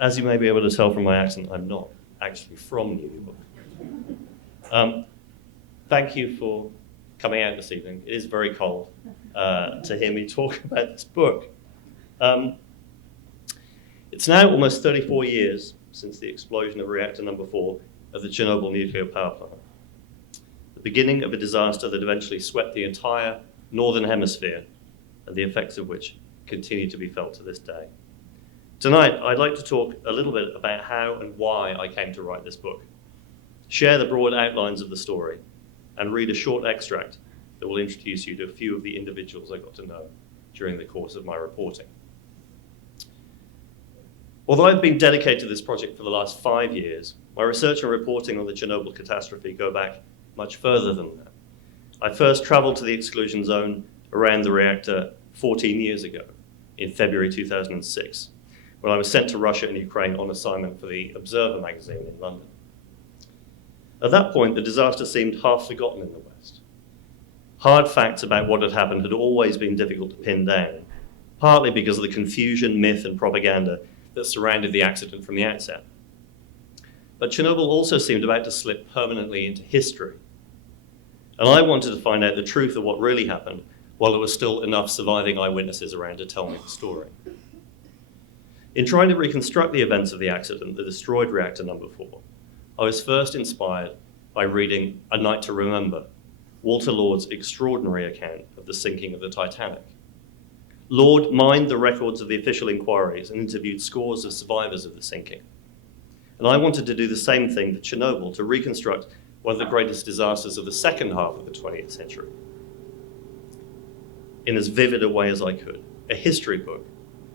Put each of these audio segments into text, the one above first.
As you may be able to tell from my accent, I'm not actually from New York. Thank you for coming out this evening. It is very cold to hear me talk about this book. It's now almost 34 years since the explosion of reactor number 4 of the Chernobyl nuclear power plant. The beginning of a disaster that eventually swept the entire northern hemisphere, and the effects of which continue to be felt to this day. Tonight, I'd like to talk a little bit about how and why I came to write this book, share the broad outlines of the story, and read a short extract that will introduce you to a few of the individuals I got to know during the course of my reporting. Although I've been dedicated to this project for the last 5 years, my research and reporting on the Chernobyl catastrophe go back much further than that. I first traveled to the exclusion zone around the reactor 14 years ago, in February 2006, when I was sent to Russia and Ukraine on assignment for the Observer magazine in London. At that point, the disaster seemed half forgotten in the West. Hard facts about what had happened had always been difficult to pin down, partly because of the confusion, myth, and propaganda that surrounded the accident from the outset. But Chernobyl also seemed about to slip permanently into history. And I wanted to find out the truth of what really happened while there were still enough surviving eyewitnesses around to tell me the story. In trying to reconstruct the events of the accident that destroyed reactor number 4, I was first inspired by reading A Night to Remember, Walter Lord's extraordinary account of the sinking of the Titanic. Lord mined the records of the official inquiries and interviewed scores of survivors of the sinking. And I wanted to do the same thing for Chernobyl, to reconstruct one of the greatest disasters of the second half of the 20th century in as vivid a way as I could. A history book,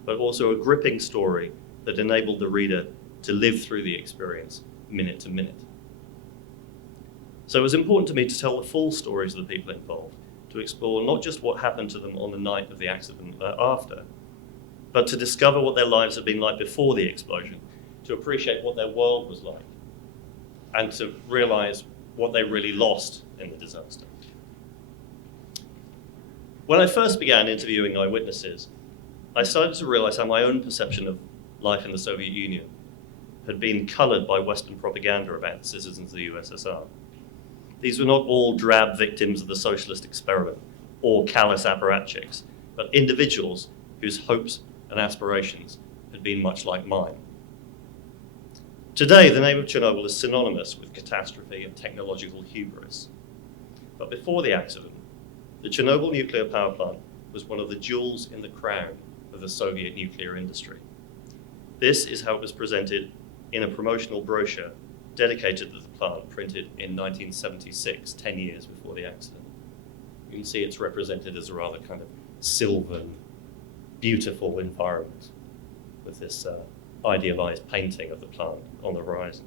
but also a gripping story that enabled the reader to live through the experience minute to minute. So it was important to me to tell the full stories of the people involved, to explore not just what happened to them on the night of the accident after, but to discover what their lives had been like before the explosion, to appreciate what their world was like, and to realize what they really lost in the disaster. When I first began interviewing eyewitnesses, I started to realize how my own perception of life in the Soviet Union had been colored by Western propaganda about the citizens of the USSR. These were not all drab victims of the socialist experiment or callous apparatchiks, but individuals whose hopes and aspirations had been much like mine. Today, the name of Chernobyl is synonymous with catastrophe and technological hubris. But before the accident, the Chernobyl nuclear power plant was one of the jewels in the crown of the Soviet nuclear industry. This is how it was presented in a promotional brochure dedicated to the plant, printed in 1976, 10 years before the accident. You can see it's represented as a rather kind of sylvan, beautiful environment with this idealized painting of the plant on the horizon.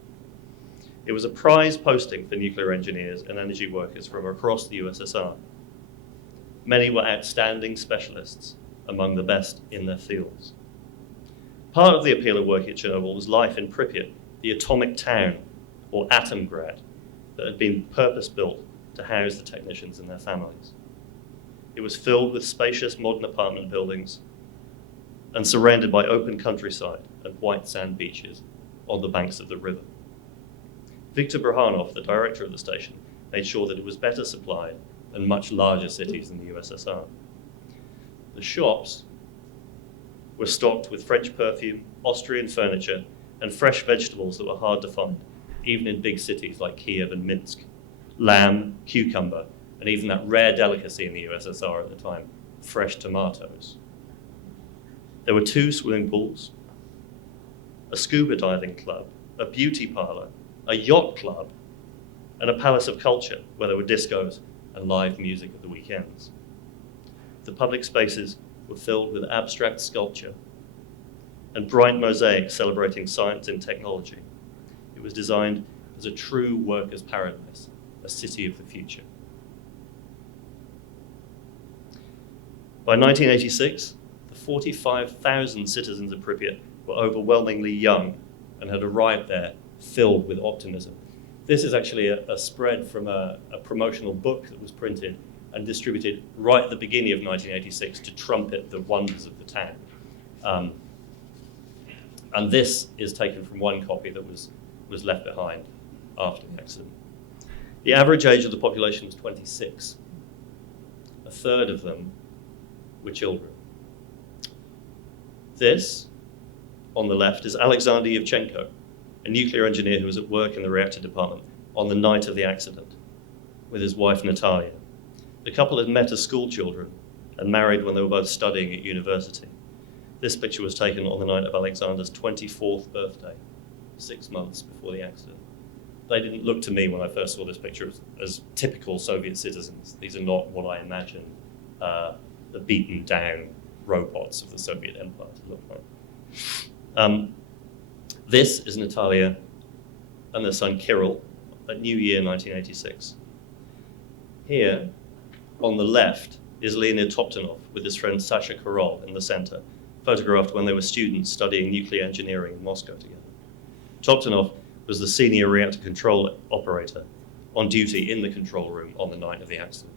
It was a prize posting for nuclear engineers and energy workers from across the USSR. Many were outstanding specialists, among the best in their fields. Part of the appeal of working at Chernobyl was life in Pripyat, the atomic town, or Atomgrad, that had been purpose-built to house the technicians and their families. It was filled with spacious modern apartment buildings and surrounded by open countryside and white sand beaches on the banks of the river. Viktor Bruhanov, the director of the station, made sure that it was better supplied than much larger cities in the USSR. The shops were stocked with French perfume, Austrian furniture, and fresh vegetables that were hard to find, even in big cities like Kiev and Minsk. Lamb, cucumber, and even that rare delicacy in the USSR at the time, fresh tomatoes. There were 2 swimming pools, a scuba diving club, a beauty parlor, a yacht club, and a palace of culture where there were discos and live music at the weekends. The public spaces were filled with abstract sculpture and bright mosaics celebrating science and technology. It was designed as a true workers' paradise, a city of the future. By 1986, the 45,000 citizens of Pripyat were overwhelmingly young and had arrived there filled with optimism. This is actually a spread from a promotional book that was printed and distributed right at the beginning of 1986 to trumpet the wonders of the town. And this is taken from one copy that was left behind after the accident. The average age of the population was 26. A third of them were children. This, on the left, is Alexander Yevchenko, a nuclear engineer who was at work in the reactor department on the night of the accident with his wife Natalia. The couple had met as school children and married when they were both studying at university. This picture was taken on the night of Alexander's 24th birthday, 6 months before the accident. They didn't look to me when I first saw this picture as typical Soviet citizens. These are not what I imagined the beaten down robots of the Soviet Empire to look like. This is Natalia and their son Kirill at New Year 1986. Here, on the left, is Leonid Toptonov with his friend Sasha Korol in the center, photographed when they were students studying nuclear engineering in Moscow together. Toptonov was the senior reactor control operator on duty in the control room on the night of the accident.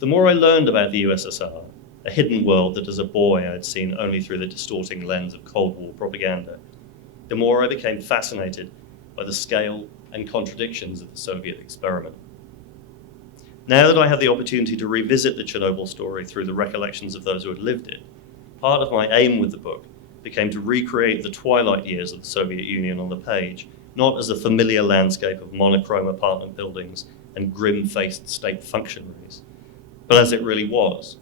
The more I learned about the USSR, a hidden world that as a boy I had seen only through the distorting lens of Cold War propaganda, the more I became fascinated by the scale and contradictions of the Soviet experiment. Now that I had the opportunity to revisit the Chernobyl story through the recollections of those who had lived it, part of my aim with the book became to recreate the twilight years of the Soviet Union on the page, not as a familiar landscape of monochrome apartment buildings and grim-faced state functionaries, but as it really was.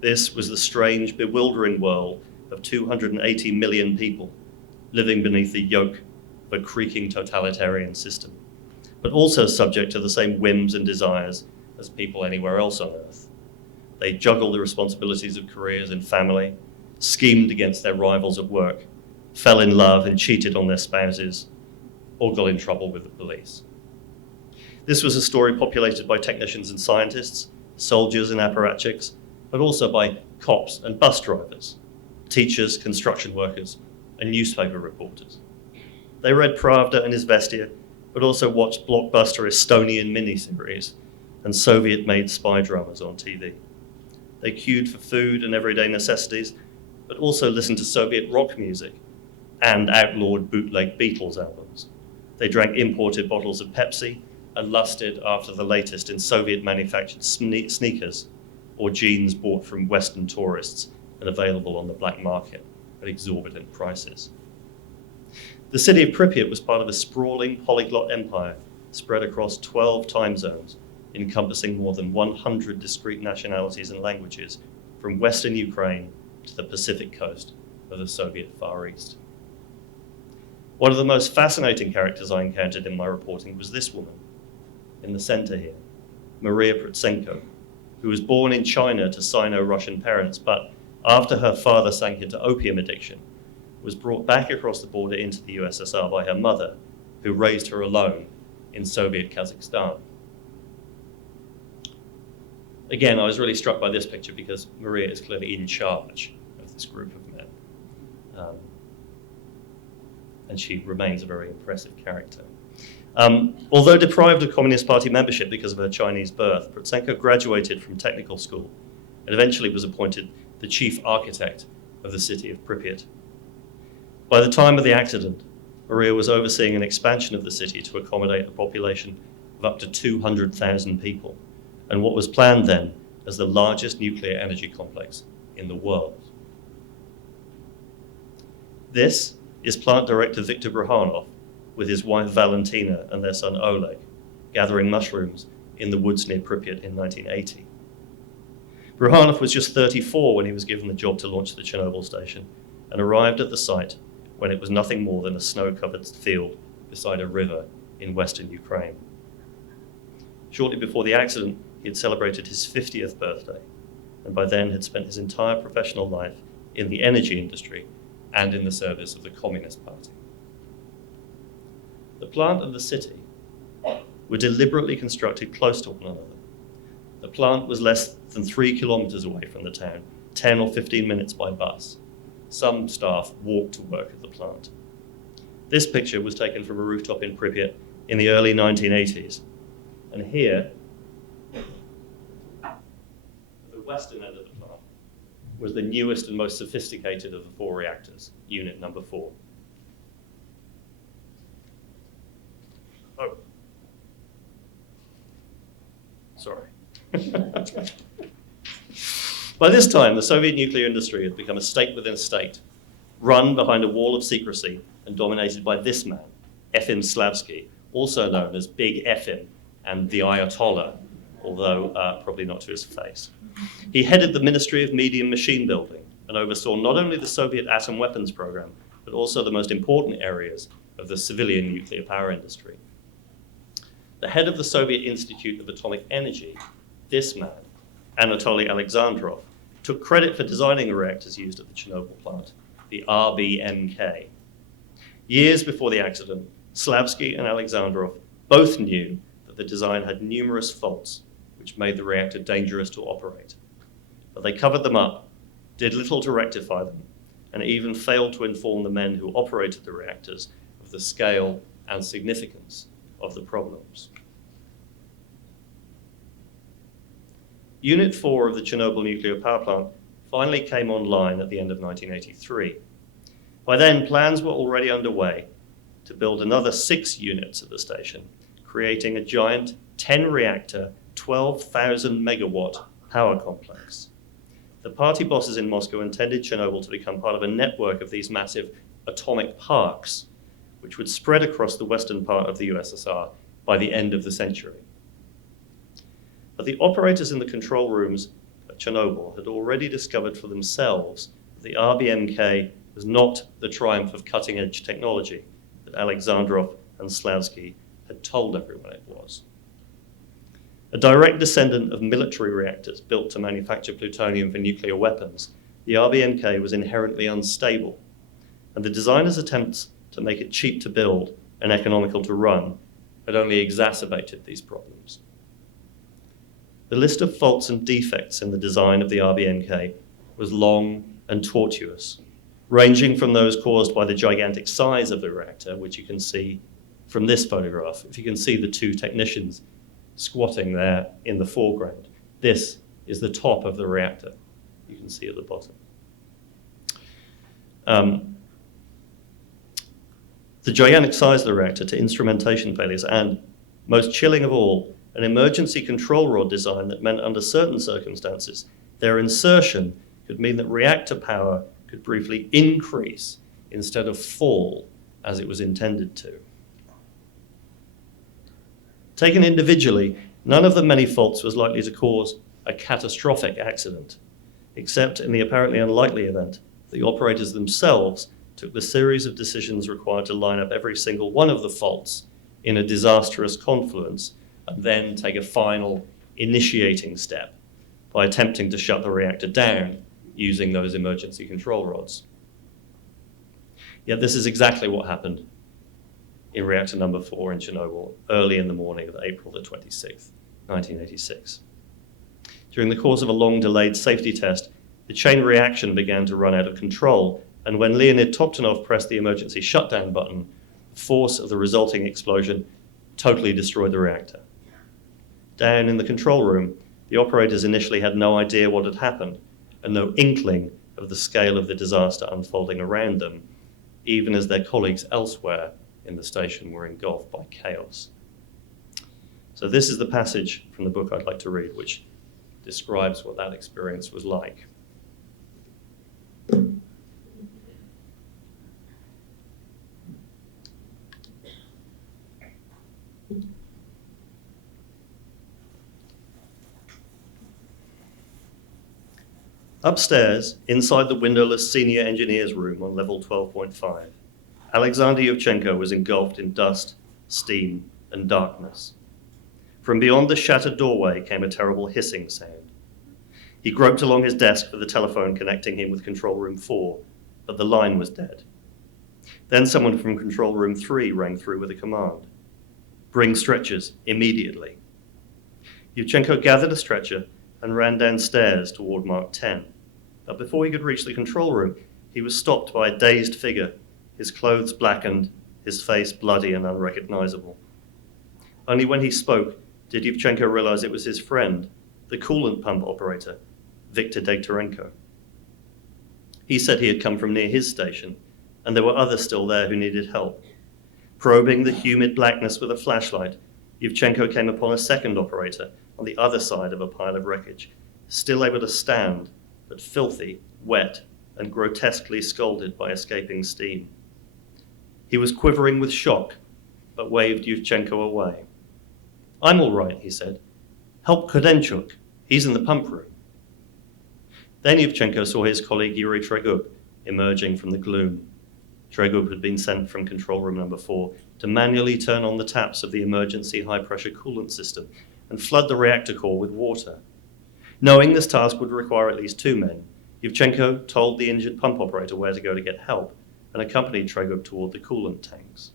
This was the strange, bewildering world of 280 million people living beneath the yoke of a creaking totalitarian system, but also subject to the same whims and desires as people anywhere else on Earth. They juggled the responsibilities of careers and family, schemed against their rivals at work, fell in love and cheated on their spouses, or got in trouble with the police. This was a story populated by technicians and scientists, soldiers and apparatchiks, but also by cops and bus drivers, teachers, construction workers, and newspaper reporters. They read Pravda and Izvestia, but also watched blockbuster Estonian miniseries and Soviet-made spy dramas on TV. They queued for food and everyday necessities, but also listened to Soviet rock music and outlawed bootleg Beatles albums. They drank imported bottles of Pepsi and lusted after the latest in Soviet-manufactured sneakers or jeans bought from Western tourists and available on the black market at exorbitant prices. The city of Pripyat was part of a sprawling polyglot empire spread across 12 time zones, encompassing more than 100 discrete nationalities and languages from Western Ukraine to the Pacific coast of the Soviet Far East. One of the most fascinating characters I encountered in my reporting was this woman, in the center here, Maria Prutsenko, who was born in China to Sino-Russian parents, but after her father sank into opium addiction, was brought back across the border into the USSR by her mother, who raised her alone in Soviet Kazakhstan. Again, I was really struck by this picture because Maria is clearly in charge of this group of men. And she remains a very impressive character. Although deprived of Communist Party membership because of her Chinese birth, Prutsenko graduated from technical school and eventually was appointed the chief architect of the city of Pripyat. By the time of the accident, Maria was overseeing an expansion of the city to accommodate a population of up to 200,000 people, and what was planned then as the largest nuclear energy complex in the world. This is plant director Viktor Rohanov with his wife Valentina and their son Oleg, gathering mushrooms in the woods near Pripyat in 1980. Rohanov was just 34 when he was given the job to launch the Chernobyl station and arrived at the site when it was nothing more than a snow-covered field beside a river in western Ukraine. Shortly before the accident, he had celebrated his 50th birthday, and by then had spent his entire professional life in the energy industry and in the service of the Communist Party. The plant and the city were deliberately constructed close to one another. The plant was less than 3 kilometers away from the town, 10 or 15 minutes by bus. Some staff walked to work at the plant. This picture was taken from a rooftop in Pripyat in the early 1980s. And here, at the western end of the plant, was the newest and most sophisticated of the 4 reactors, unit number 4. Oh, sorry. By this time, the Soviet nuclear industry had become a state within a state, run behind a wall of secrecy and dominated by this man, Efim Slavski, also known as Big Efim and the Ayatollah, although probably not to his face. He headed the Ministry of Medium Machine Building and oversaw not only the Soviet atom weapons program, but also the most important areas of the civilian nuclear power industry. The head of the Soviet Institute of Atomic Energy, this man, Anatoly Alexandrov, took credit for designing the reactors used at the Chernobyl plant, the RBMK. Years before the accident, Slavski and Alexandrov both knew that the design had numerous faults, which made the reactor dangerous to operate. But they covered them up, did little to rectify them, and even failed to inform the men who operated the reactors of the scale and significance of the problems. Unit 4 of the Chernobyl nuclear power plant finally came online at the end of 1983. By then, plans were already underway to build another 6 units at the station, creating a giant 10-reactor, 12,000 megawatt power complex. The party bosses in Moscow intended Chernobyl to become part of a network of these massive atomic parks, which would spread across the western part of the USSR by the end of the century. But the operators in the control rooms at Chernobyl had already discovered for themselves that the RBMK was not the triumph of cutting-edge technology that Alexandrov and Slavski had told everyone it was. A direct descendant of military reactors built to manufacture plutonium for nuclear weapons, the RBMK was inherently unstable, and the designers' attempts to make it cheap to build and economical to run had only exacerbated these problems. The list of faults and defects in the design of the RBMK was long and tortuous, ranging from those caused by the gigantic size of the reactor, which you can see from this photograph. If you can see the 2 technicians squatting there in the foreground, this is the top of the reactor. You can see at the bottom. The gigantic size of the reactor to instrumentation failures and, most chilling of all, an emergency control rod design that meant under certain circumstances, their insertion could mean that reactor power could briefly increase instead of fall as it was intended to. Taken individually, none of the many faults was likely to cause a catastrophic accident, except in the apparently unlikely event that the operators themselves took the series of decisions required to line up every single one of the faults in a disastrous confluence and then take a final initiating step by attempting to shut the reactor down using those emergency control rods. Yet this is exactly what happened in reactor number 4 in Chernobyl early in the morning of April the 26th, 1986. During the course of a long delayed safety test, the chain reaction began to run out of control, and when Leonid Toptonov pressed the emergency shutdown button, the force of the resulting explosion totally destroyed the reactor. Down in the control room, the operators initially had no idea what had happened and no inkling of the scale of the disaster unfolding around them, even as their colleagues elsewhere in the station were engulfed by chaos. So this is the passage from the book I'd like to read, which describes what that experience was like. Upstairs, inside the windowless senior engineer's room on level 12.5, Alexander Yevchenko was engulfed in dust, steam, and darkness. From beyond the shattered doorway came a terrible hissing sound. He groped along his desk for the telephone connecting him with Control Room 4, but the line was dead. Then someone from Control Room 3 rang through with a command. "Bring stretchers, immediately." Yevchenko gathered a stretcher and ran downstairs toward Mark 10. But before he could reach the control room, he was stopped by a dazed figure, his clothes blackened, his face bloody and unrecognizable. Only when he spoke did Yevchenko realize it was his friend, the coolant pump operator, Viktor Dektorenko. He said he had come from near his station, and there were others still there who needed help. Probing the humid blackness with a flashlight, Yevchenko came upon a second operator on the other side of a pile of wreckage, still able to stand, but filthy, wet, and grotesquely scalded by escaping steam. He was quivering with shock, but waved Yevchenko away. "I'm all right," he said. "Help Kodenchuk. He's in the pump room." Then Yevchenko saw his colleague Yuri Tregub emerging from the gloom. Tregub had been sent from control room number 4 to manually turn on the taps of the emergency high-pressure coolant system and flood the reactor core with water. Knowing this task would require at least 2 men, Yevchenko told the injured pump operator where to go to get help and accompanied Tregub toward the coolant tanks.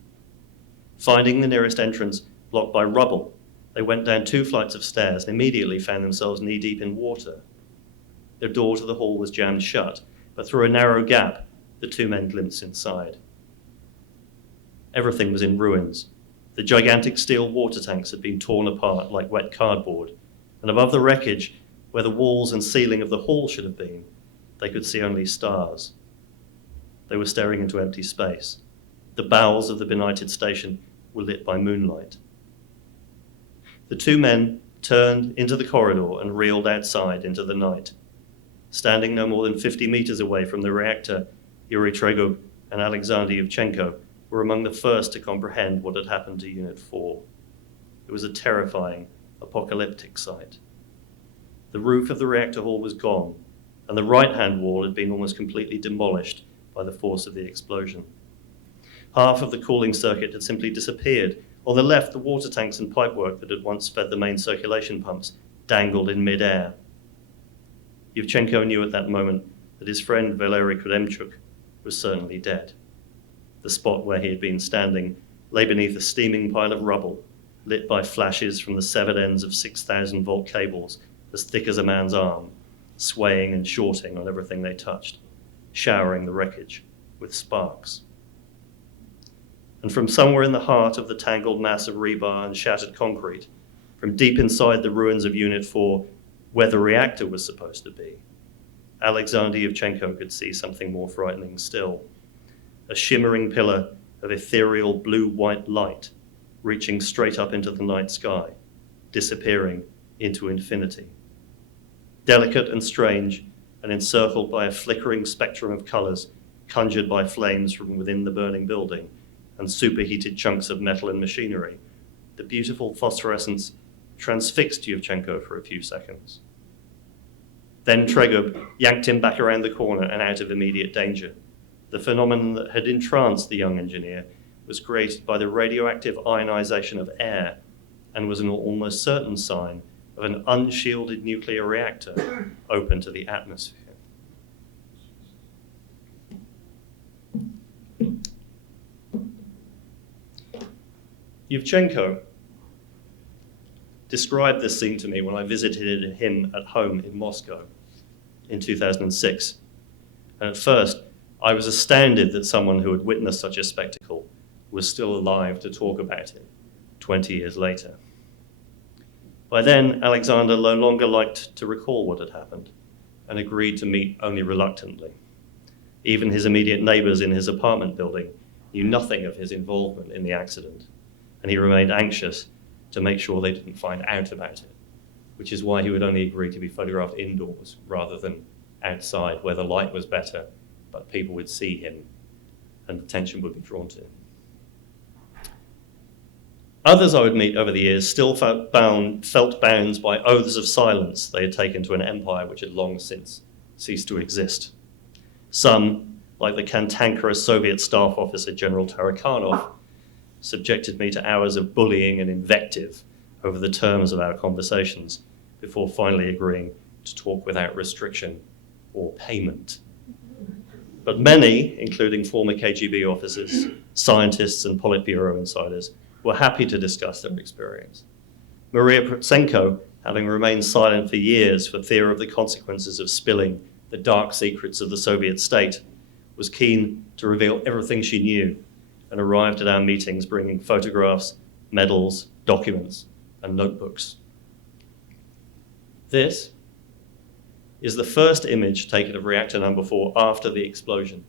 Finding the nearest entrance blocked by rubble, they went down 2 flights of stairs and immediately found themselves knee-deep in water. Their door to the hall was jammed shut, but through a narrow gap, the 2 men glimpsed inside. Everything was in ruins. The gigantic steel water tanks had been torn apart like wet cardboard, and above the wreckage, where the walls and ceiling of the hall should have been, they could see only stars. They were staring into empty space. The bowels of the benighted station were lit by moonlight. The 2 men turned into the corridor and reeled outside into the night. Standing no more than 50 meters away from the reactor, Yuri Tregub and Alexander Yevchenko were among the first to comprehend what had happened to Unit 4. It was a terrifying, apocalyptic sight. The roof of the reactor hall was gone, and the right-hand wall had been almost completely demolished by the force of the explosion. Half of the cooling circuit had simply disappeared. On the left, the water tanks and pipework that had once fed the main circulation pumps dangled in mid-air. Yevchenko knew at that moment that his friend Valery Kodenchuk was certainly dead. The spot where he had been standing lay beneath a steaming pile of rubble, lit by flashes from the severed ends of 6,000-volt cables as thick as a man's arm, swaying and shorting on everything they touched, showering the wreckage with sparks. And from somewhere in the heart of the tangled mass of rebar and shattered concrete, from deep inside the ruins of Unit 4, where the reactor was supposed to be, Alexander Yevchenko could see something more frightening still. A shimmering pillar of ethereal blue-white light reaching straight up into the night sky, disappearing into infinity. Delicate and strange, and encircled by a flickering spectrum of colors conjured by flames from within the burning building and superheated chunks of metal and machinery, the beautiful phosphorescence transfixed Yevchenko for a few seconds. Then Tregub yanked him back around the corner and out of immediate danger. The phenomenon that had entranced the young engineer was created by the radioactive ionization of air and was an almost certain sign of an unshielded nuclear reactor open to the atmosphere. Yevchenko described this scene to me when I visited him at home in Moscow in 2006. And at first, I was astounded that someone who had witnessed such a spectacle was still alive to talk about it 20 years later. By then, Alexander no longer liked to recall what had happened and agreed to meet only reluctantly. Even his immediate neighbors in his apartment building knew nothing of his involvement in the accident, and he remained anxious to make sure they didn't find out about it, which is why he would only agree to be photographed indoors rather than outside where the light was better, but people would see him and attention would be drawn to him. Others I would meet over the years still felt bound by oaths of silence they had taken to an empire which had long since ceased to exist. Some, like the cantankerous Soviet staff officer General Tarakhanov, subjected me to hours of bullying and invective over the terms of our conversations before finally agreeing to talk without restriction or payment. But many, including former KGB officers, scientists, and Politburo insiders, were happy to discuss their experience. Maria Protsenko, having remained silent for years for fear of the consequences of spilling the dark secrets of the Soviet state, was keen to reveal everything she knew and arrived at our meetings bringing photographs, medals, documents, and notebooks. This is the first image taken of reactor number 4 after the explosion,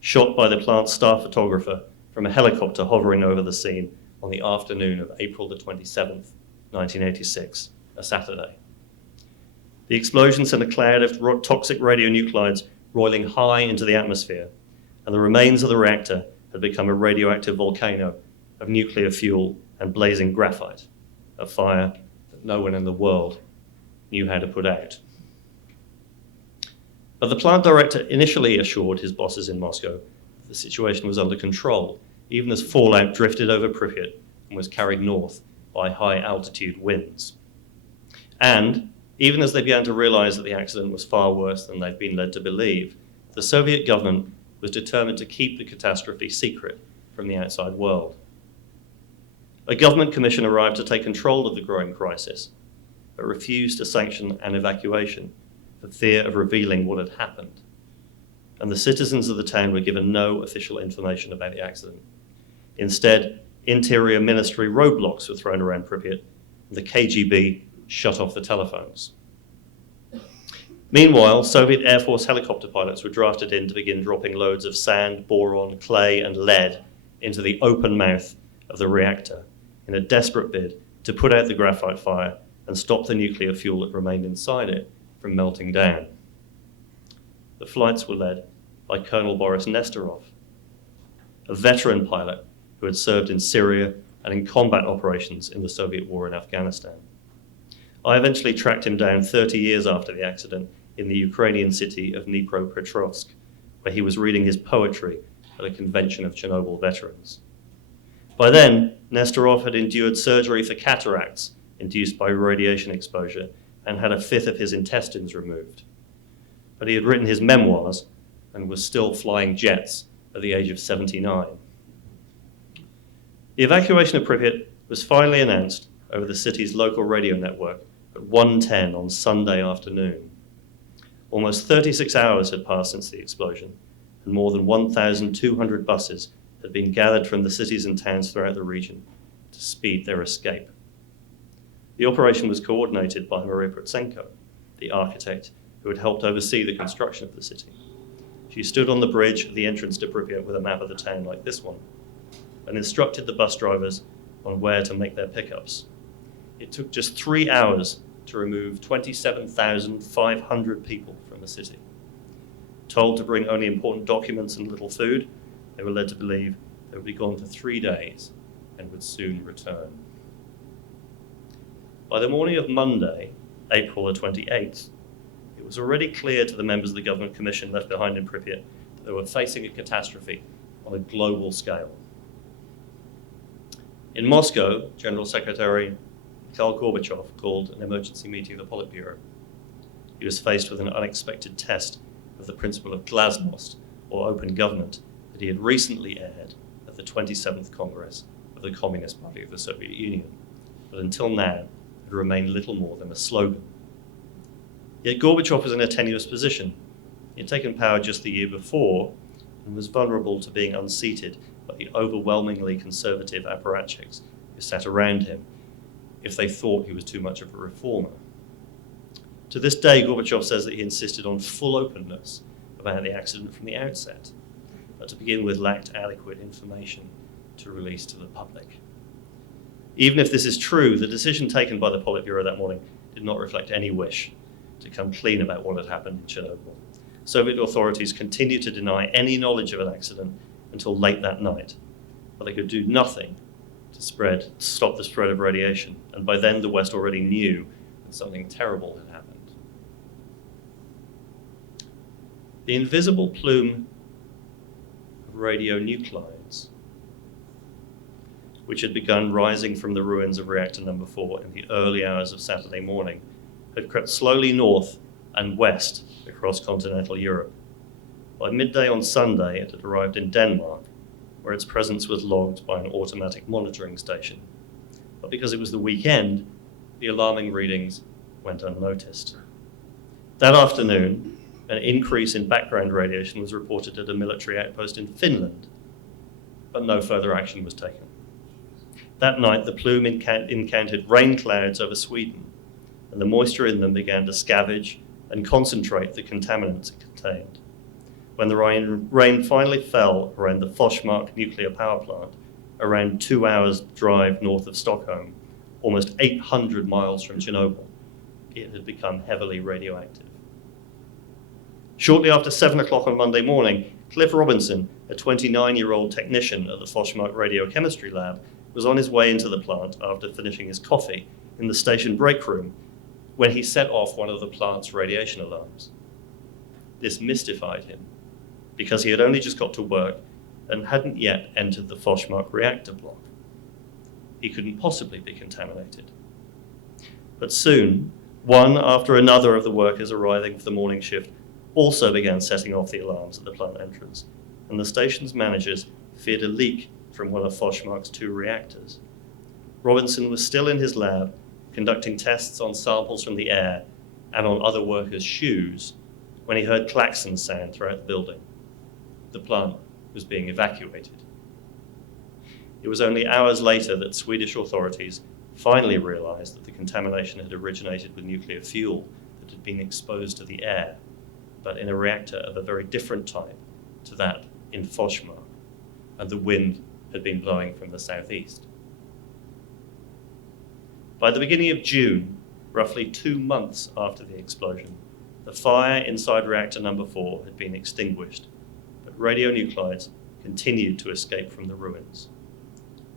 shot by the plant's staff photographer from a helicopter hovering over the scene on the afternoon of April the 27th, 1986, a Saturday. The explosion sent a cloud of toxic radionuclides roiling high into the atmosphere, and the remains of the reactor had become a radioactive volcano of nuclear fuel and blazing graphite, a fire that no one in the world knew how to put out. But the plant director initially assured his bosses in Moscow that the situation was under control, even as fallout drifted over Pripyat and was carried north by high-altitude winds. And even as they began to realize that the accident was far worse than they'd been led to believe, the Soviet government was determined to keep the catastrophe secret from the outside world. A government commission arrived to take control of the growing crisis, but refused to sanction an evacuation for fear of revealing what had happened. And the citizens of the town were given no official information about the accident. Instead, Interior Ministry roadblocks were thrown around Pripyat, and the KGB shut off the telephones. Meanwhile, Soviet Air Force helicopter pilots were drafted in to begin dropping loads of sand, boron, clay, and lead into the open mouth of the reactor in a desperate bid to put out the graphite fire and stop the nuclear fuel that remained inside it from melting down. The flights were led by Colonel Boris Nesterov, a veteran pilot who had served in Syria and in combat operations in the Soviet war in Afghanistan. I eventually tracked him down 30 years after the accident in the Ukrainian city of Dnipropetrovsk, where he was reading his poetry at a convention of Chernobyl veterans. By then, Nesterov had endured surgery for cataracts induced by radiation exposure and had a fifth of his intestines removed. But he had written his memoirs and was still flying jets at the age of 79. The evacuation of Pripyat was finally announced over the city's local radio network at 1:10 on Sunday afternoon. Almost 36 hours had passed since the explosion, and more than 1,200 buses had been gathered from the cities and towns throughout the region to speed their escape. The operation was coordinated by Maria Protsenko, the architect who had helped oversee the construction of the city. She stood on the bridge at the entrance to Pripyat with a map of the town like this one, and instructed the bus drivers on where to make their pickups. It took just 3 hours to remove 27,500 people from the city. Told to bring only important documents and little food, they were led to believe they would be gone for 3 days and would soon return. By the morning of Monday, April the 28th, it was already clear to the members of the government commission left behind in Pripyat that they were facing a catastrophe on a global scale. In Moscow, General Secretary Mikhail Gorbachev called an emergency meeting of the Politburo. He was faced with an unexpected test of the principle of glasnost, or open government, that he had recently aired at the 27th Congress of the Communist Party of the Soviet Union, but until now had remained little more than a slogan. Yet Gorbachev was in a tenuous position. He had taken power just the year before and was vulnerable to being unseated by the overwhelmingly conservative apparatchiks who sat around him if they thought he was too much of a reformer. To this day, Gorbachev says that he insisted on full openness about the accident from the outset, but to begin with lacked adequate information to release to the public. Even if this is true, the decision taken by the Politburo that morning did not reflect any wish to come clean about what had happened in Chernobyl. Soviet authorities continued to deny any knowledge of an accident until late that night, but they could do nothing to stop the spread of radiation, and by then the West already knew that something terrible had happened. The invisible plume of radionuclides, which had begun rising from the ruins of reactor number 4 in the early hours of Saturday morning, had crept slowly north and west across continental Europe. By midday on Sunday, it had arrived in Denmark, where its presence was logged by an automatic monitoring station. But because it was the weekend, the alarming readings went unnoticed. That afternoon, an increase in background radiation was reported at a military outpost in Finland, but no further action was taken. That night, the plume encountered rain clouds over Sweden, and the moisture in them began to scavenge and concentrate the contaminants it contained. When the rain finally fell around the Forsmark nuclear power plant, around 2 hours' drive north of Stockholm, almost 800 miles from Chernobyl, it had become heavily radioactive. Shortly after 7 o'clock on Monday morning, Cliff Robinson, a 29-year-old technician at the Forsmark radiochemistry lab, was on his way into the plant after finishing his coffee in the station break room when he set off one of the plant's radiation alarms. This mystified him because he had only just got to work and hadn't yet entered the Forsmark reactor block. He couldn't possibly be contaminated. But soon, one after another of the workers arriving for the morning shift also began setting off the alarms at the plant entrance, and the station's managers feared a leak from one of Forsmark's 2 reactors. Robinson was still in his lab, conducting tests on samples from the air and on other workers' shoes, when he heard klaxons sound throughout the building. The plant was being evacuated. It was only hours later that Swedish authorities finally realized that the contamination had originated with nuclear fuel that had been exposed to the air, but in a reactor of a very different type to that in Forsmark, and the wind had been blowing from the southeast. By the beginning of June, roughly 2 months after the explosion, the fire inside reactor number 4 had been extinguished, but radionuclides continued to escape from the ruins.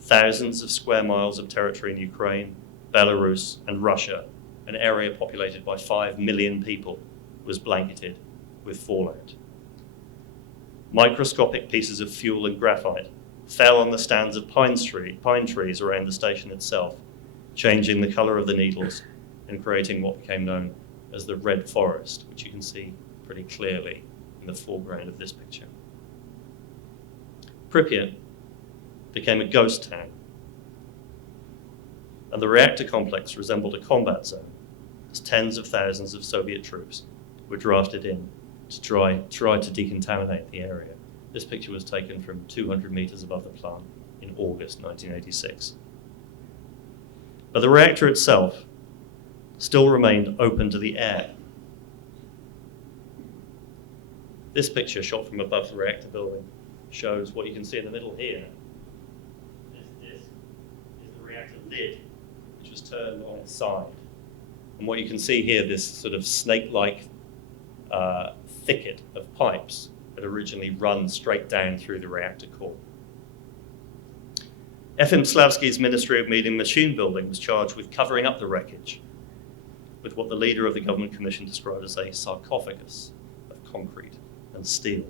Thousands of square miles of territory in Ukraine, Belarus, and Russia, an area populated by 5 million people, was blanketed with fallout. Microscopic pieces of fuel and graphite fell on the stands of pine trees around the station itself, changing the color of the needles and creating what became known as the Red Forest, which you can see pretty clearly in the foreground of this picture. Pripyat became a ghost town, and the reactor complex resembled a combat zone as tens of thousands of Soviet troops were drafted in to try to decontaminate the area. This picture was taken from 200 meters above the plant in August 1986. But the reactor itself still remained open to the air. This picture, shot from above the reactor building, shows what you can see in the middle here. This is the reactor lid, which was turned on its side. And what you can see here, this sort of snake-like thicket of pipes that originally run straight down through the reactor core. Efim Slavski's Ministry of Medium Machine Building was charged with covering up the wreckage with what the leader of the government commission described as a sarcophagus of concrete and steel.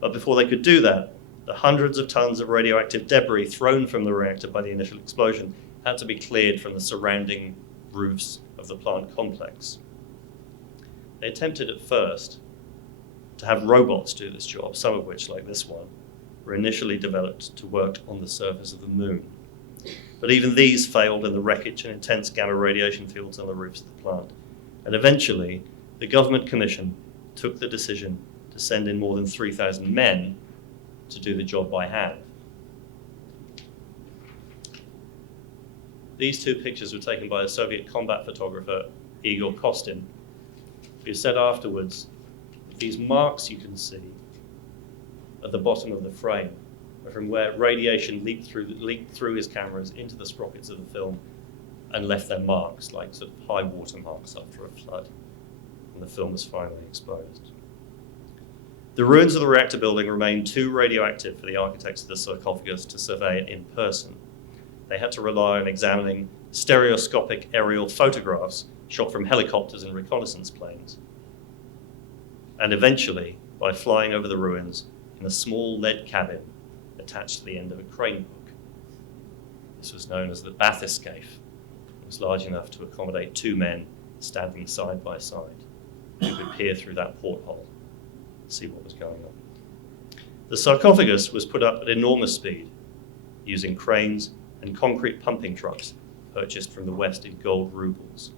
But before they could do that, the hundreds of tons of radioactive debris thrown from the reactor by the initial explosion had to be cleared from the surrounding roofs of the plant complex. They attempted at first to have robots do this job, some of which, like this one, were initially developed to work on the surface of the moon. But even these failed in the wreckage and intense gamma radiation fields on the roofs of the plant. And eventually, the government commission took the decision to send in more than 3,000 men to do the job by hand. These 2 pictures were taken by a Soviet combat photographer, Igor Kostin, who said afterwards that these marks you can see at the bottom of the frame are from where radiation leaked through his cameras into the sprockets of the film and left their marks, like sort of high water marks after a flood, and the film was finally exposed. The ruins of the reactor building remained too radioactive for the architects of the sarcophagus to survey it in person. They had to rely on examining stereoscopic aerial photographs shot from helicopters and reconnaissance planes, and eventually by flying over the ruins in a small lead cabin attached to the end of a crane hook. This was known as the bathyscaphe. It was large enough to accommodate 2 men standing side by side who could peer through that porthole and see what was going on. The sarcophagus was put up at enormous speed using cranes and concrete pumping trucks purchased from the West in gold rubles,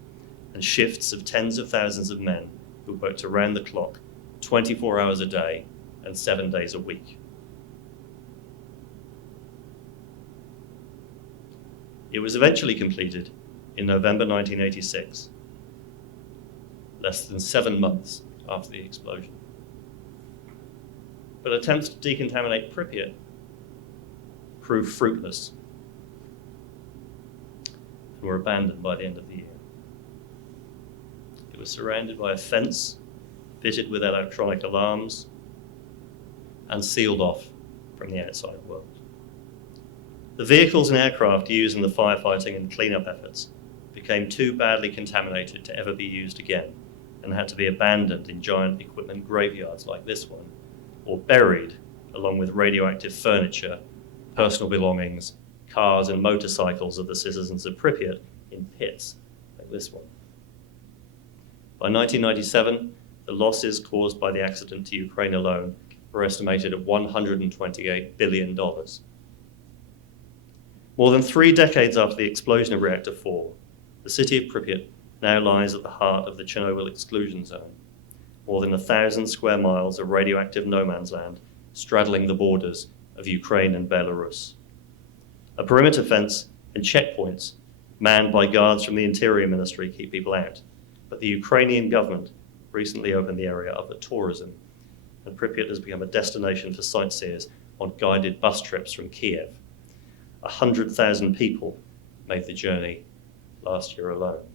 and shifts of tens of thousands of men who worked around the clock, 24 hours a day and 7 days a week. It was eventually completed in November 1986. less than 7 months after the explosion. But attempts to decontaminate Pripyat proved fruitless and were abandoned by the end of the year. It was surrounded by a fence fitted with electronic alarms and sealed off from the outside world. The vehicles and aircraft used in the firefighting and cleanup efforts became too badly contaminated to ever be used again and had to be abandoned in giant equipment graveyards like this one, or buried along with radioactive furniture, personal belongings, cars and motorcycles of the citizens of Pripyat in pits like this one. By 1997, the losses caused by the accident to Ukraine alone were estimated at $128 billion. More than 3 decades after the explosion of Reactor 4, the city of Pripyat now lies at the heart of the Chernobyl exclusion zone, more than 1,000 square miles of radioactive no man's land straddling the borders of Ukraine and Belarus. A perimeter fence and checkpoints manned by guards from the Interior Ministry keep people out, but the Ukrainian government recently opened the area up for tourism, and Pripyat has become a destination for sightseers on guided bus trips from Kiev. 100,000 people made the journey last year alone.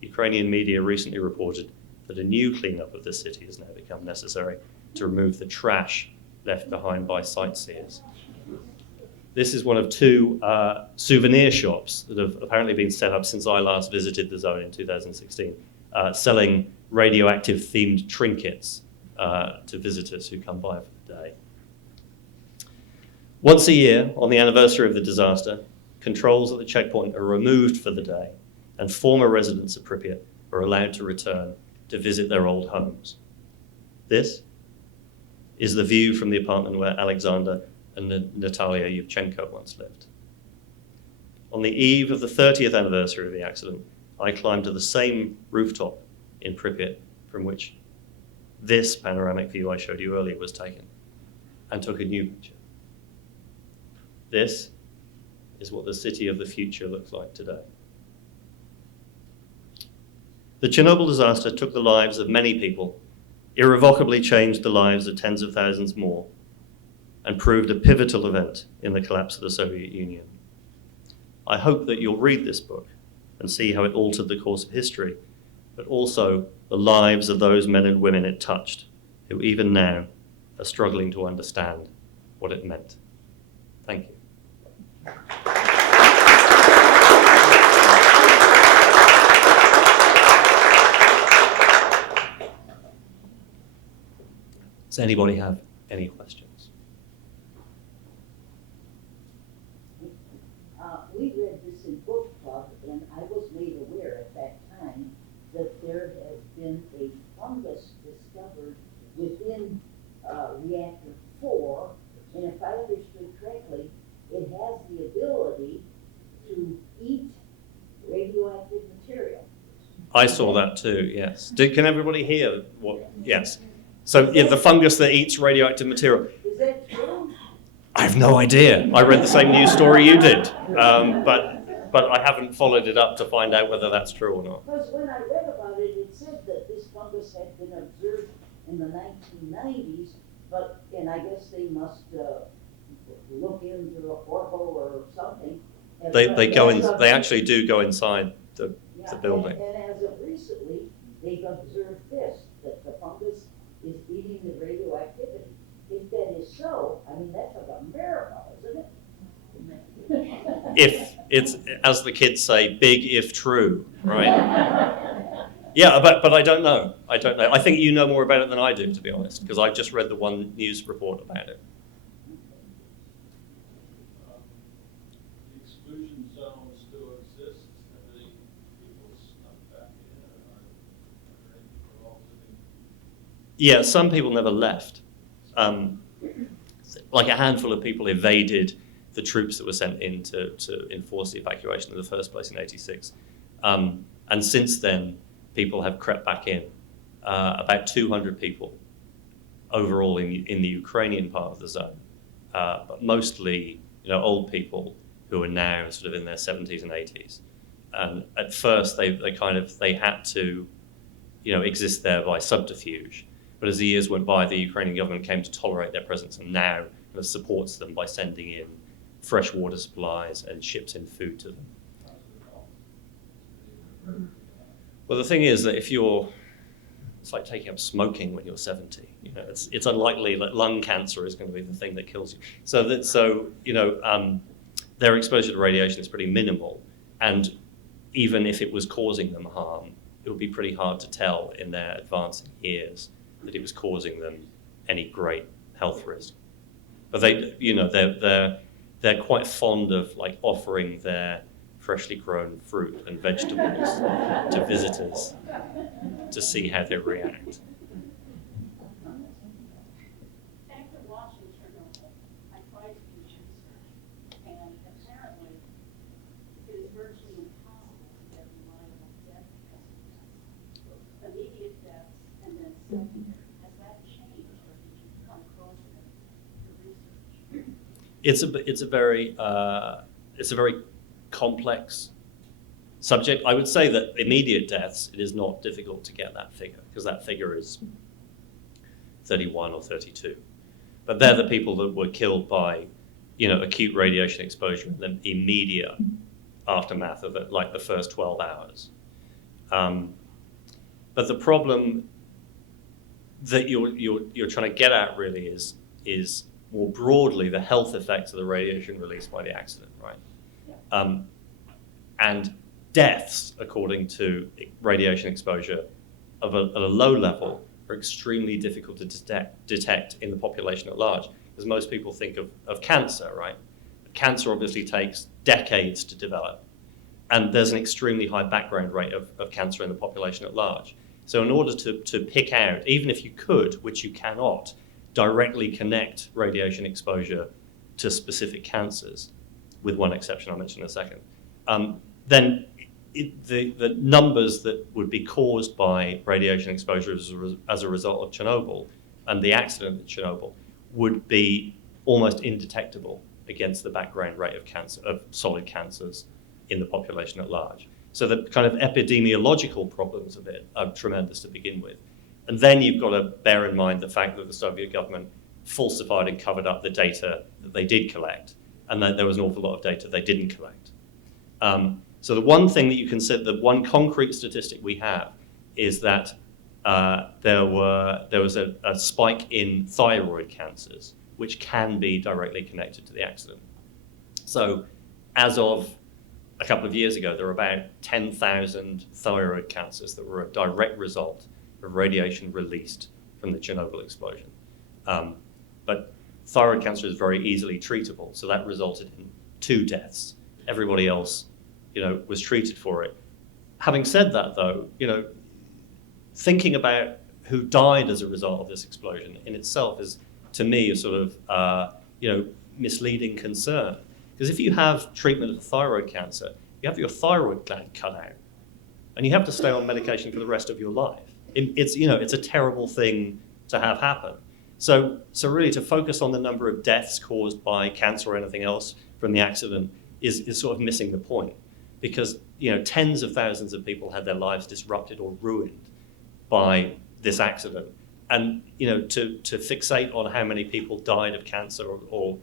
Ukrainian media recently reported that a new cleanup of the city has now become necessary to remove the trash left behind by sightseers. This is one of 2 souvenir shops that have apparently been set up since I last visited the zone in 2016, selling radioactive themed trinkets to visitors who come by for the day. Once a year, on the anniversary of the disaster, controls at the checkpoint are removed for the day, and former residents of Pripyat are allowed to return to visit their old homes. This is the view from the apartment where Alexander and Natalia Yevchenko once lived. On the eve of the 30th anniversary of the accident, I climbed to the same rooftop in Pripyat from which this panoramic view I showed you earlier was taken, and took a new picture. This is what the city of the future looks like today. The Chernobyl disaster took the lives of many people, irrevocably changed the lives of tens of thousands more, and proved a pivotal event in the collapse of the Soviet Union. I hope that you'll read this book and see how it altered the course of history, but also the lives of those men and women it touched, who even now are struggling to understand what it meant. Thank you. Does anybody have any questions? We read this in book club, and I was made aware at that time that there has been a fungus discovered within reactor 4, and if I understood correctly, it has the ability to eat radioactive material. I saw that too, yes. Can everybody hear what? Yes. So yeah, the fungus that eats radioactive material. Is that true? I have no idea. I read the same news story you did, but I haven't followed it up to find out whether that's true or not. Because when I read about it, it said that this fungus had been observed in the 1990s, and I guess they must look into a porthole or something. They actually do go inside the building. And as of recently, they've observed this, that the fungus is eating the radioactivity. If that is so, I mean, that's like a miracle, isn't it? If it's, as the kids say, big if true, right? Yeah, but I don't know. I think you know more about it than I do, to be honest, because I've just read the one news report about it. The exclusion zone still exists. Have any people snuck back in, or are there any people all living? Yeah, some people never left. Like a handful of people evaded the troops that were sent in to enforce the evacuation in the first place in '86. And since then, people have crept back in. About 200 people overall in the Ukrainian part of the zone, but mostly old people who are now sort of in their 70s and 80s. And at first, they had to exist there by subterfuge. But as the years went by, the Ukrainian government came to tolerate their presence and now kind of supports them by sending in fresh water supplies and ships in food to them. Well, the thing is that it's like taking up smoking when you're 70. It's unlikely that lung cancer is going to be the thing that kills you. Their exposure to radiation is pretty minimal, and even if it was causing them harm, it would be pretty hard to tell in their advancing years that it was causing them any great health risk. But they're quite fond of like offering their freshly grown fruit and vegetables to visitors to see how they react. After watching Chernobyl, I tried to do research, and apparently it is virtually impossible to get reliable death estimates. Immediate deaths and then secondary. Has that changed, or did you come across it in your research? It's a very complex subject. I would say that immediate deaths, it is not difficult to get that figure, because that figure is 31 or 32. But they're the people that were killed by, acute radiation exposure and then immediate aftermath of it, like the first 12 hours. But the problem that you're trying to get at really is more broadly the health effects of the radiation released by the accident, right? And deaths, according to radiation exposure at a low level, are extremely difficult to detect in the population at large, because most people think of cancer, right? Cancer obviously takes decades to develop, and there's an extremely high background rate of cancer in the population at large. So in order to pick out, even if you could, which you cannot, directly connect radiation exposure to specific cancers, with one exception I'll mention in a second, then the numbers that would be caused by radiation exposure as a result of Chernobyl and the accident at Chernobyl would be almost indetectable against the background rate of cancer, of solid cancers in the population at large. So the kind of epidemiological problems of it are tremendous to begin with. And then you've got to bear in mind the fact that the Soviet government falsified and covered up the data that they did collect, and that there was an awful lot of data they didn't collect. So the one thing that you consider, the one concrete statistic we have is that there was a spike in thyroid cancers, which can be directly connected to the accident. So as of a couple of years ago, there were about 10,000 thyroid cancers that were a direct result of radiation released from the Chernobyl explosion. But thyroid cancer is very easily treatable, so that resulted in 2 deaths. Everybody else, was treated for it. Having said that, though, thinking about who died as a result of this explosion in itself is, to me, a sort of, misleading concern. Because if you have treatment of thyroid cancer, you have your thyroid gland cut out, and you have to stay on medication for the rest of your life. It's a terrible thing to have happen. So really, to focus on the number of deaths caused by cancer or anything else from the accident is sort of missing the point, because tens of thousands of people had their lives disrupted or ruined by this accident, and to fixate on how many people died of cancer or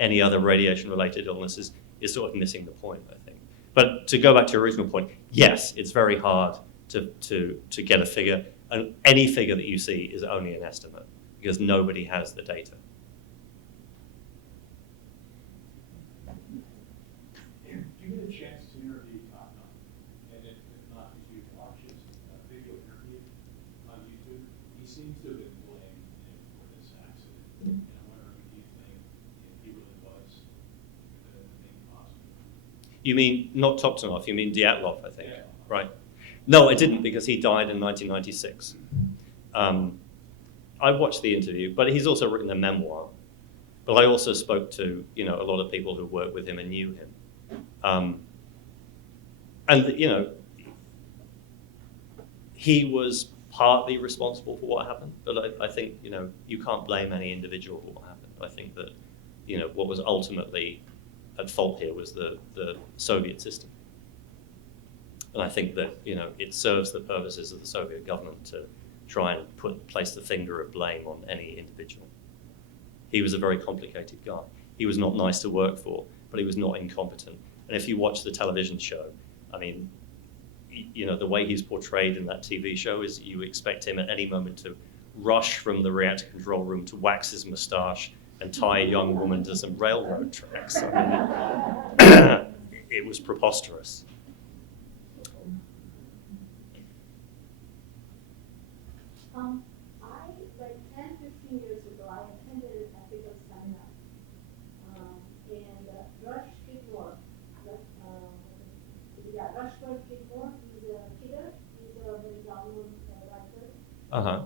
any other radiation-related illnesses is sort of missing the point, I think. But to go back to your original point, yes, it's very hard to get a figure, and any figure that you see is only an estimate because nobody has the data. Do you get a chance to interview Tom? And if not, if you watch his video interview on YouTube, he seems to have been blamed for this accident. And I'm wondering, do you think if he really was the main cause? You mean not Toptonov, you mean Dyatlov, I think, Yeah. right? No, I didn't, because he died in 1996. I watched the interview, but he's also written a memoir. But I also spoke to, a lot of people who worked with him and knew him. And, he was partly responsible for what happened, but I think, you can't blame any individual for what happened. I think that, what was ultimately at fault here was the Soviet system. And I think that, it serves the purposes of the Soviet government to try and place the finger of blame on any individual. He was a very complicated guy. He was not nice to work for, but he was not incompetent. And if you watch the television show, I mean, the way he's portrayed in that TV show is you expect him at any moment to rush from the reactor control room to wax his mustache and tie a young woman to some railroad tracks. I mean, it was preposterous. I, like 10, 15 years ago, I attended an ethical seminar. Rush Kidmore, Rushford Kidmore, he's a kidder, he's a very well-known writer. Uh-huh.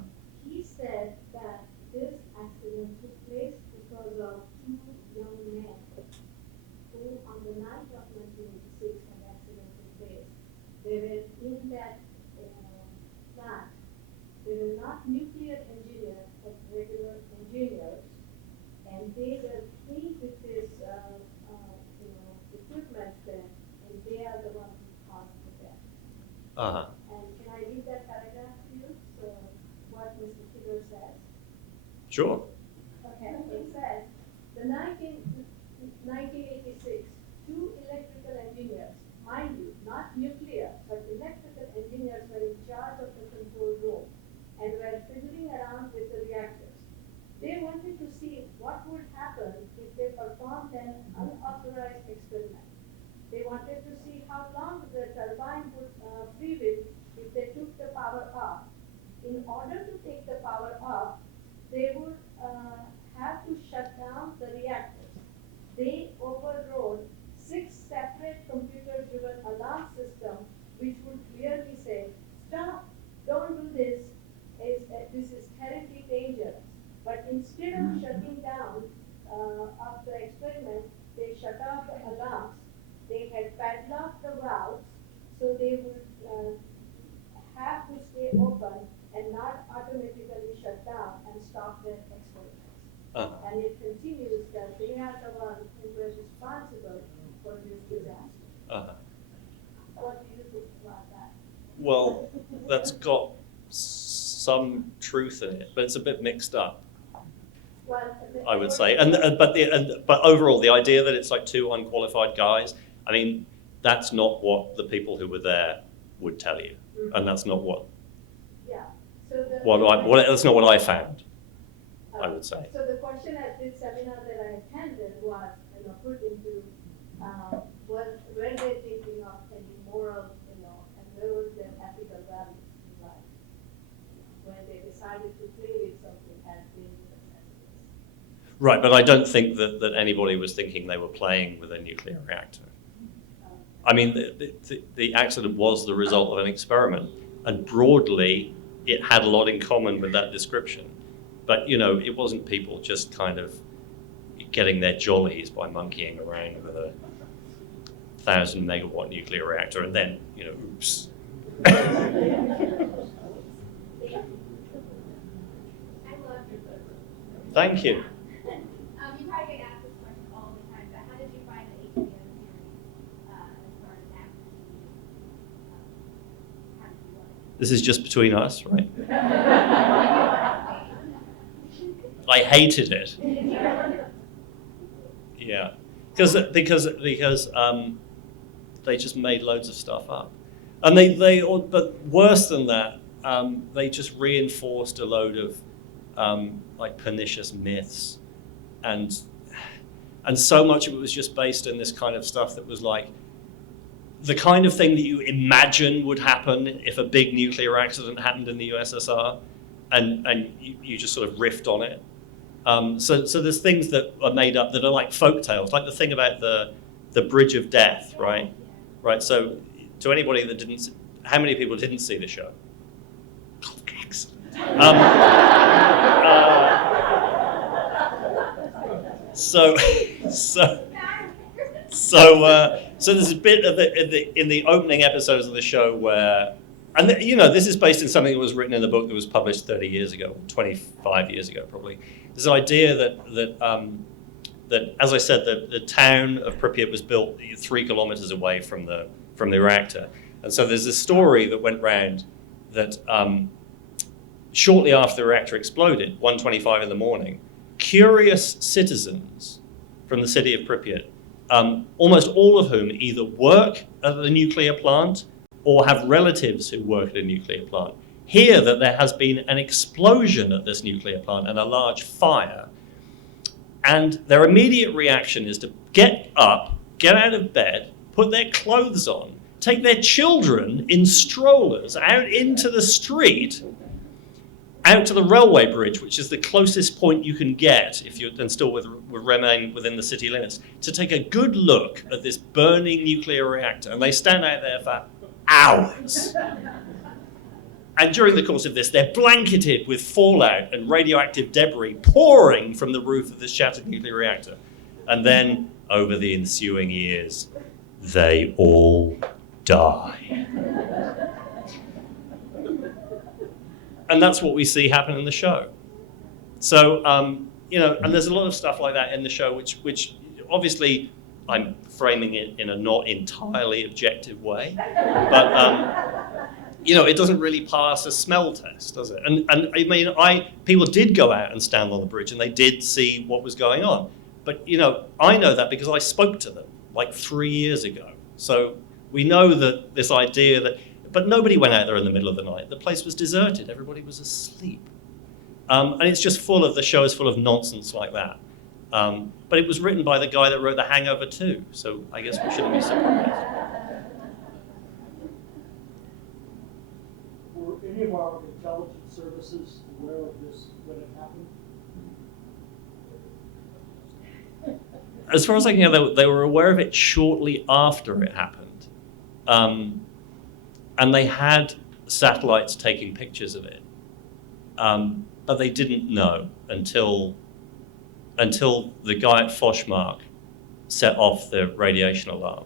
He said that this accident took place because of two young men who, on the night of 1986, when the accident took place, they were in that plant. They were not nuclear engineers, but regular engineers, and they were playing with this, equipment there, and they are the ones who caused the death. Uh-huh. And can I read that paragraph to you? So, what Mr. Kidder says. Sure. Okay, so it says, the 1986, two electrical engineers, mind you, not nuclear, but electrical engineers were in charge of the control room and were fiddling around with the reactors. They wanted to see what would happen if they performed an unauthorized experiment. They wanted to see how long the turbine would freewheel if they took the power off. In order to take the power off, they would have to shut down the reactors. They overrode 6 separate computer-driven alarm systems, which would clearly say, stop, don't do this, this is terribly dangerous. But instead of shutting down of the experiment, they shut off the alarms. They had padlocked the valves, so they would have to stay open and not automatically shut down and stop their experiments. Uh-huh. And it continues that they are the ones who were responsible for this disaster. Uh-huh. What do you think about that? Well, that's got some truth in it, but it's a bit mixed up, Well, I would say. But overall, the idea that it's like two unqualified guys, I mean, that's not what the people who were there would tell you, and that's not what Yeah. So that's not what I found, I would say. So the question at this seminar that I attended was, put into, were they thinking of any moral, and where was their ethical values in life when they decided to play with something as dangerous as this? Right, but I don't think that anybody was thinking they were playing with a nuclear reactor. I mean, the accident was the result of an experiment, and broadly, it had a lot in common with that description. But, it wasn't people just kind of getting their jollies by monkeying around with a 1,000 megawatt nuclear reactor and then, oops. I love your book. Thank you. You probably get asked this question all the time, but how did you find the HBO series as far as acting? How did you like it? This is just between us, right? I hated it. Yeah, because they just made loads of stuff up, and but worse than that, they just reinforced a load of like pernicious myths, and so much of it was just based in this kind of stuff that was like the kind of thing that you imagine would happen if a big nuclear accident happened in the USSR, and you just sort of riffed on it. So there's things that are made up that are like folk tales, like the thing about the Bridge of Death, right? Right. So to anybody that didn't, how many people didn't see the show? Excellent. So there's a bit of in the opening episodes of the show where, and this is based in something that was written in the book that was published 30 years ago, 25 years ago probably. There's an idea that as I said, the town of Pripyat was built 3 kilometers away from the reactor, And so there's a story that went round that shortly after the reactor exploded, 1:25 in the morning, curious citizens from the city of Pripyat, almost all of whom either work at the nuclear plant or have relatives who work at a nuclear plant, hear that there has been an explosion at this nuclear plant and a large fire. And their immediate reaction is to get up, get out of bed, put their clothes on, take their children in strollers out into the street, out to the railway bridge, which is the closest point you can get if you and still remain within the city limits, to take a good look at this burning nuclear reactor. And they stand out there for hours. And during the course of this, they're blanketed with fallout and radioactive debris pouring from the roof of this shattered nuclear reactor. And then, over the ensuing years, they all die. And that's what we see happen in the show. So, and there's a lot of stuff like that in the show, which obviously I'm framing it in a not entirely objective way, but it doesn't really pass a smell test, does it? And I mean, people did go out and stand on the bridge, and they did see what was going on. But I know that because I spoke to them like 3 years ago. So we know that this idea that, but nobody went out there in the middle of the night. The place was deserted. Everybody was asleep. And it's just the show is full of nonsense like that. But it was written by the guy that wrote The Hangover 2, so I guess we shouldn't be surprised. Were any of our intelligence services aware of this when it happened? As far as I can hear, they were aware of it shortly after it happened. And they had satellites taking pictures of it. But they didn't know until the guy at Foshmark set off the radiation alarm.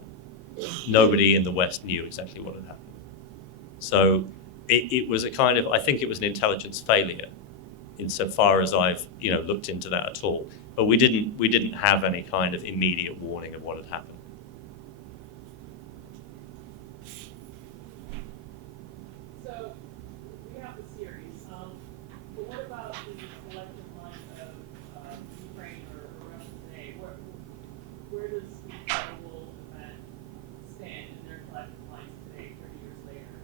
Nobody in the West knew exactly what had happened. So it was a kind of, I think it was an intelligence failure insofar as I've looked into that at all. But we didn't have any kind of immediate warning of what had happened. So we have the series, but what about the collective mind of Ukraine or Russia today? Where does the Chernobyl event stand in their collective minds today, 30 years later?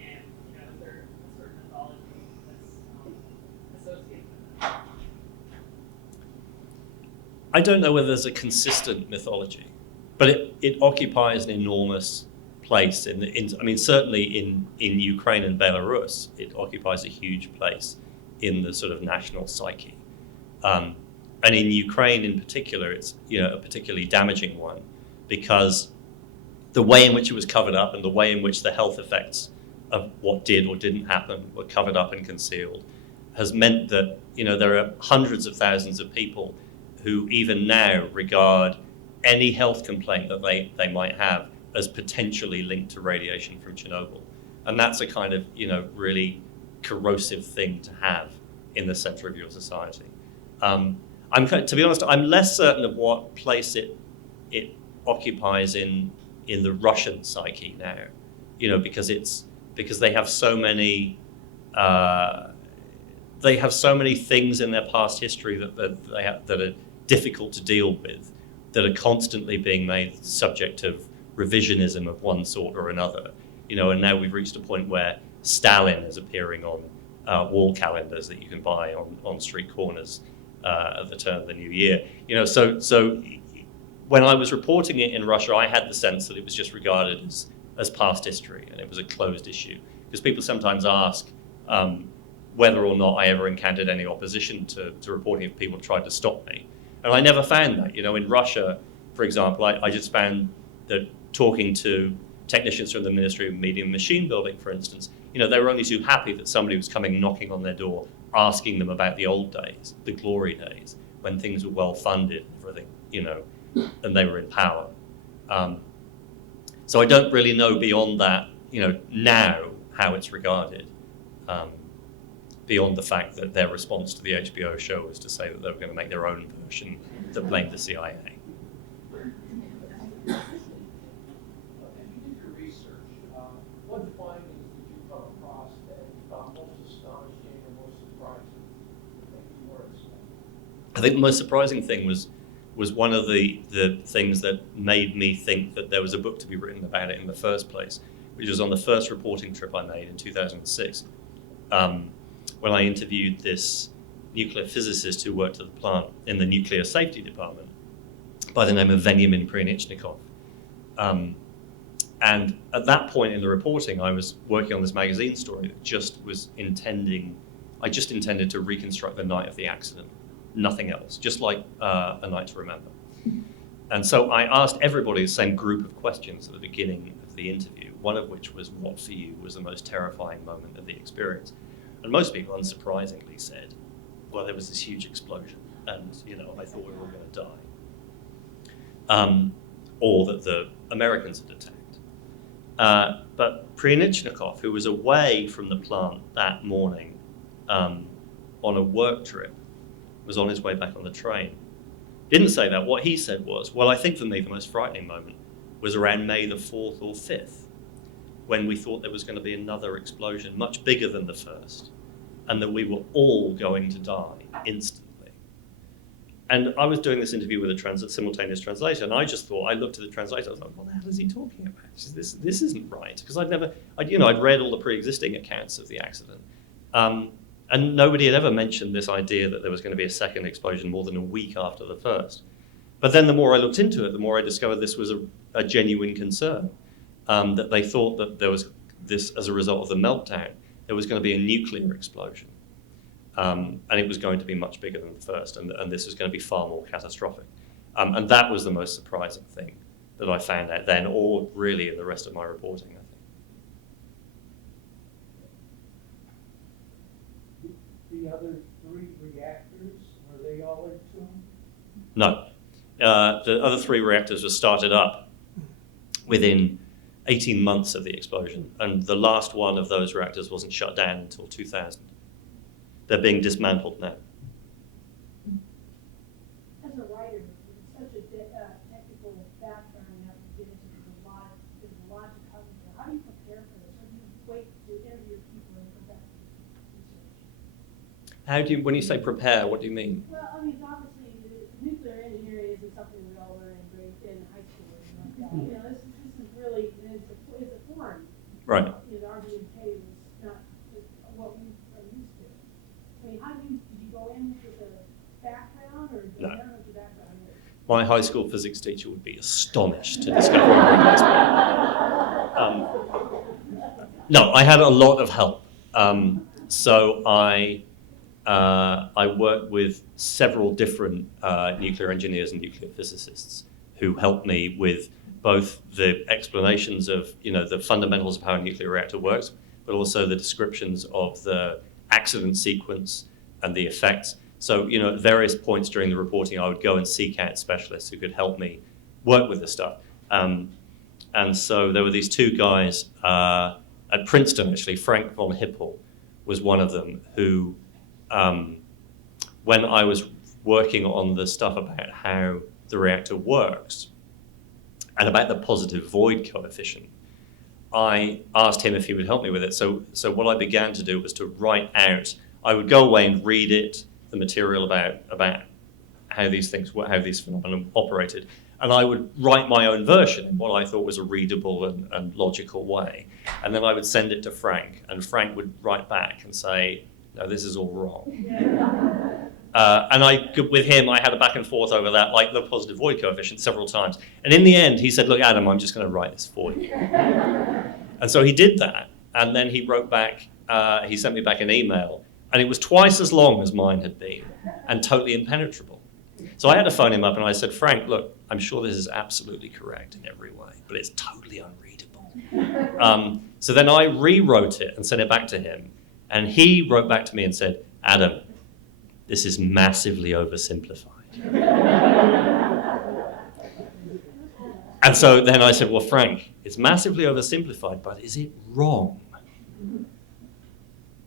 And is there a certain mythology that's associated with that? I don't know whether there's a consistent mythology, but it occupies an enormous place certainly in Ukraine and Belarus, it occupies a huge place in the sort of national psyche. And in Ukraine in particular, it's a particularly damaging one because the way in which it was covered up and the way in which the health effects of what did or didn't happen were covered up and concealed has meant that there are hundreds of thousands of people who even now regard any health complaint that they might have as potentially linked to radiation from Chernobyl. And that's a kind of, really corrosive thing to have in the center of your society. To be honest, I'm less certain of what place it occupies in the Russian psyche now, because they have so many things in their past history that are difficult to deal with, that are constantly being made subject of revisionism of one sort or another. And now we've reached a point where Stalin is appearing on wall calendars that you can buy on street corners at the turn of the new year. So when I was reporting it in Russia, I had the sense that it was just regarded as past history and it was a closed issue. Because people sometimes ask whether or not I ever encountered any opposition to reporting if people tried to stop me. And I never found that. In Russia, for example, I just found that talking to technicians from the Ministry of Media and Machine Building, for instance, they were only too happy that somebody was coming knocking on their door, asking them about the old days, the glory days, when things were well funded, everything, and they were in power. So I don't really know beyond that, now how it's regarded, beyond the fact that their response to the HBO show was to say that they were going to make their own version that blamed the CIA. And you did your research. astonishing or most surprising thing you were expecting? I think the most surprising thing was one of the things that made me think that there was a book to be written about it in the first place, which was on the first reporting trip I made in 2006, when I interviewed this nuclear physicist who worked at the plant in the nuclear safety department by the name of Veniamin Prinichnikov. And at that point in the reporting, I was working on this magazine story that I just intended to reconstruct the night of the accident, nothing else, just like A Night to Remember. And so I asked everybody the same group of questions at the beginning of the interview, one of which was, what for you was the most terrifying moment of the experience? And most people, unsurprisingly, said, well, there was this huge explosion, and I thought we were all going to die. Or that the Americans had attacked. But Prinichnikov, who was away from the plant that morning on a work trip, was on his way back on the train. Didn't say that. What he said was, well, I think for me the most frightening moment was around May the 4th or 5th, when we thought there was going to be another explosion much bigger than the first, and that we were all going to die instantly. And I was doing this interview with a simultaneous translator, and I just thought, I looked at the translator, I was like, what the hell is he talking about? This isn't right, because I'd read all the pre-existing accounts of the accident. And nobody had ever mentioned this idea that there was going to be a second explosion more than a week after the first. But then the more I looked into it, the more I discovered this was a genuine concern, that they thought that there was this, as a result of the meltdown, there was going to be a nuclear explosion. And it was going to be much bigger than the first, and this was going to be far more catastrophic. And that was the most surprising thing that I found out then, or really in the rest of my reporting, I think. The other 3 reactors, were they all entombed? No. The other 3 reactors were started up within 18 months of the explosion, and the last one of those reactors wasn't shut down until 2000. They're being dismantled now. As a writer, with such a technical background, you have to get into there's a lot to cover there. How do you prepare for this? Or do you wait to interview people and conduct research? How do you, when you say prepare, what do you mean? Well, I mean, obviously, nuclear engineering isn't something we all learn in high school or anything like that. This is really, it's a form. Right. The RBMK is not what we are used to. I mean, did you go in with a background, or No. I don't know what your background is? My high school physics teacher would be astonished to discover this. No, I had a lot of help. So I worked with several different nuclear engineers and nuclear physicists who helped me with both the explanations of the fundamentals of how a nuclear reactor works, but also the descriptions of the accident sequence and the effects. So, at various points during the reporting, I would go and seek out specialists who could help me work with this stuff. And so there were these 2 guys at Princeton, actually. Frank von Hippel was one of them, who, when I was working on the stuff about how the reactor works and about the positive void coefficient, I asked him if he would help me with it. So what I began to do was to write out, I would go away and read it, the material about how these things, how these phenomena operated, and I would write my own version in what I thought was a readable and logical way. And then I would send it to Frank, and Frank would write back and say, no, this is all wrong. And with him, I had a back and forth over that, like the positive void coefficient, several times. And in the end, he said, look, Adam, I'm just going to write this for you. And so he did that. And then he wrote back, he sent me back an email. And it was twice as long as mine had been, and totally impenetrable. So I had to phone him up, and I said, Frank, look, I'm sure this is absolutely correct in every way, but it's totally unreadable. So then I rewrote it and sent it back to him. And he wrote back to me and said, Adam, this is massively oversimplified. And so then I said, well, Frank, it's massively oversimplified, but is it wrong?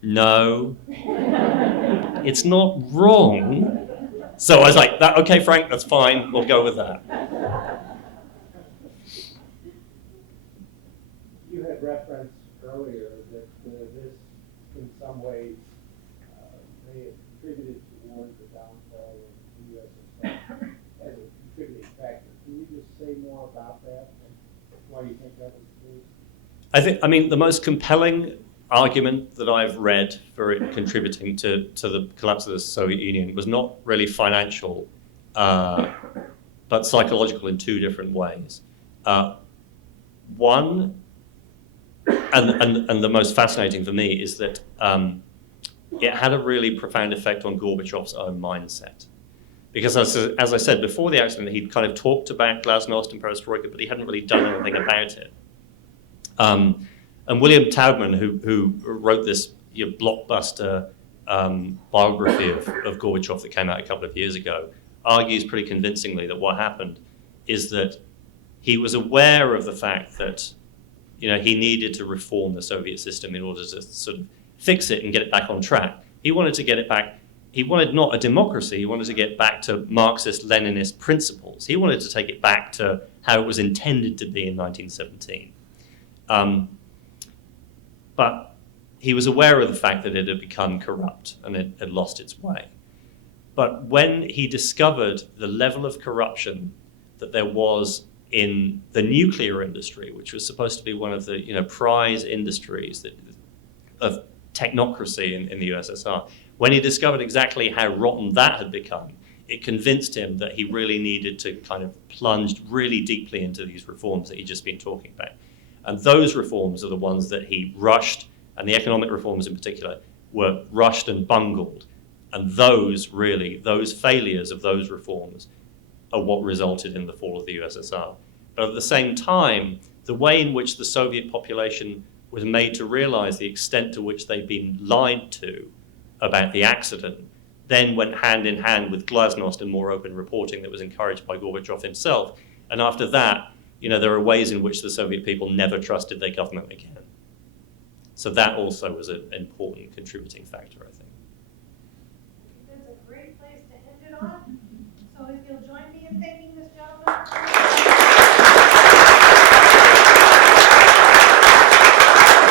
No, it's not wrong. So I was like, okay, Frank, that's fine. We'll go with that. You had referenced earlier that this concise some way may have contributed toward the downfall of the USSR as a contributing factor. Can you just say more about that and why you think that was the case? I mean, the most compelling argument that I've read for it contributing to the collapse of the Soviet Union was not really financial, but psychological in two different ways. One, and the most fascinating for me, is that it had a really profound effect on Gorbachev's own mindset. Because as I said, before the accident, he'd kind of talked about glasnost and perestroika, but he hadn't really done anything about it. And William Taubman, who wrote this blockbuster biography of Gorbachev that came out a couple of years ago, argues pretty convincingly that what happened is that he was aware of the fact that he needed to reform the Soviet system in order to sort of fix it and get it back on track. He wanted to get it back. He wanted not a democracy. He wanted to get back to Marxist-Leninist principles. He wanted to take it back to how it was intended to be in 1917. But he was aware of the fact that it had become corrupt and it had lost its way. But when he discovered the level of corruption that there was in the nuclear industry, which was supposed to be one of the prize industries of technocracy in the USSR, when he discovered exactly how rotten that had become, it convinced him that he really needed to kind of plunge really deeply into these reforms that he'd just been talking about. And those reforms are the ones that he rushed, and the economic reforms in particular were rushed and bungled. And those failures of those reforms are what resulted in the fall of the USSR. But at the same time, the way in which the Soviet population was made to realize the extent to which they'd been lied to about the accident then went hand in hand with glasnost and more open reporting that was encouraged by Gorbachev himself. And after that, there are ways in which the Soviet people never trusted their government again. So that also was an important contributing factor, I think.